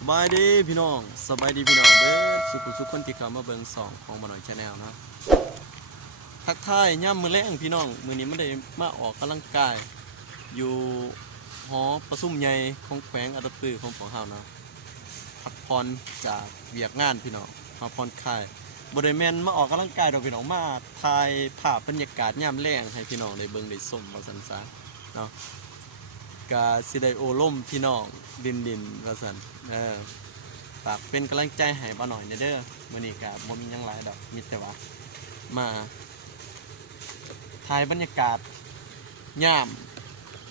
สบายดีพี่น้องสบายดีพี่น้องเด้อสุขคนที่เข้ามาเบิ่งสองของมาหน่อยแชนแนลนะทักทายย่ำมือแรงพี่น้องมือนี้ไม่ได้มาออกกำลังกายอยู่หอประชุมใหญ่ของแขวงอัตตปือของเฮานะพักผ่อนจากเวียกงานพี่น้องมาผ่อนคลายบ่ได้แม่นมาออกกำลังกายดอกพี่น้องมาถ่ายภาพบรรยากาศย่ำแรงให้พี่น้องได้เบิ่งได้ชมว่าซั่นซะเนาะกาสิได้โอล่มพี่น้องดินว่าซั่นฝากเป็นกำลังใจให้บ่าหน่อยเด้อมื้อนี้ก็บ่มีหยังหลายดอกมีแต่ว่ามาถ่ายบรรยากาศยาม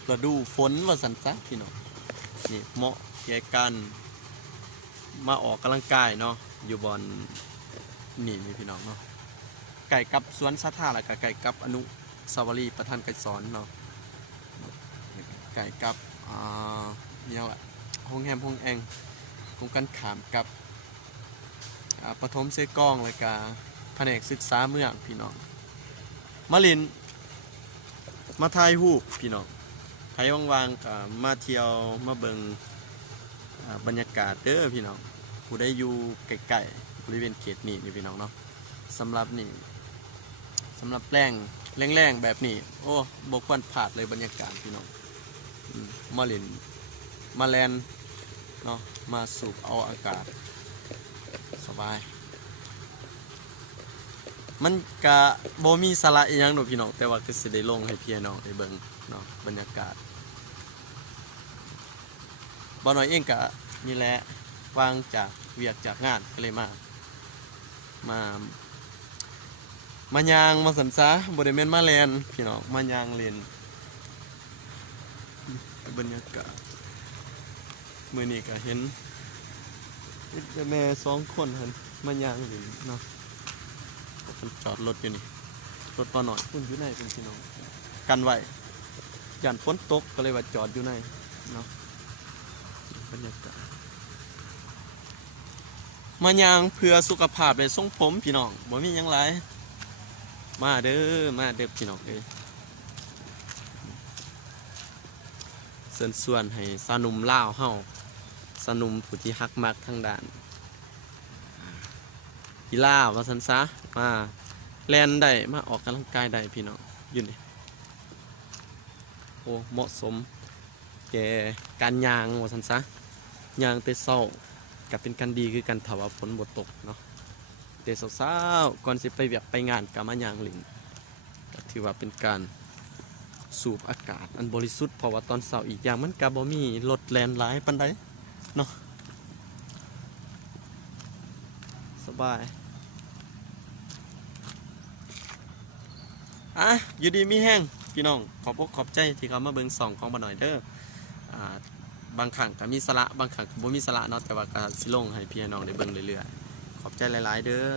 ฤดูฝนว่าซั่นซะพี่น้องนี่เหมาะแก่การมาออกกำลังกายเนาะอยู่บอนนี่พี่น้องเนาะไก่กับสวนสาธารณะแล้วก็ไก่กับอนุสาวรีย์ประธานไกรสอนเนาะไก่กับเนี่ยแหละห้องแฮมห้องแองโครงการขามกับปฐมเสกองเลยกาแผนกศึกษาเมืองพี่น้องมาลินมาถ่ายรูปพี่น้องใครว่างๆก็มาเที่ยวมาเบิ่งบรรยากาศเด้อพี่น้องผู้ได้อยู่ใกล้ๆบริเวณเขตนี้พี่น้องเนาะสำหรับแรงแบบนี้โอ้บ่ควรพลาดเลยบรรยากาศพี่น้องมาลินมาแลนเนาะมาสูบเอาอากาศสบายมันกะบ่มีสาระอีหยังดอกพี่น้องแต่ว่าก็สิได้ลงให้พี่น้องได้เบิ่งเนาะบรรยากาศบ่น้อยเองกะนี่แหละวางจากเวียกจากงานก็เลยมายางมาสันซะบ่ได้แม่นมาแลนพี่น้องมายางเล่นบรรยากาศมื้อนี้ก็เห็นแม่2คนหั่นมายางเล่นเนาะจอดรถอยู่นี่รถปอหน่อยคุณอยู่ในเป็นพี่น้องกันไว้ย่านฝนตกก็เลยว่าจอดอยู่ในเนาะบรรยากาศมายางเพื่อสุขภาพเลยทรงผมพี่น้องบ่มีหยังหลายมาเด้อพี่น้องเอ้ยเชิญชวนให้สนุมลาวเฮาสนุมผู้ที่ฮักมักทางด้านกีฬาว่าซั่นซะมาแล่นได้มาออกกำลังกายได้พี่น้องอยู่นี่โอ้เหมาะสมแก่การย่างว่าซั่นซะย่างแต่เช้าก็เป็นการดีคือกันถ้าว่าฝนบ่ตกเนาะแต่เช้าก่อนสิไปเวียกไปงานก็มาย่างเล่นก็ถือว่าเป็นการสูบอากาศอันบริสุทธิ์เพราะว่าตอนเช้าอีกอย่างมันก็บ่มีรถแล่นหลายปานใดเนาะสบายอยู่ดีมีแห้งพี่น้องขอบใจที่เขามาเบิ่งส่องของบ่หน่อยเด้อบางครั้งก็มีสาระบางครั้งก็บ่มีสาระเนาะแต่ว่าก็สิลงให้พี่น้องได้เบิ่งเรื่อยๆขอบใจหลายๆเด้อ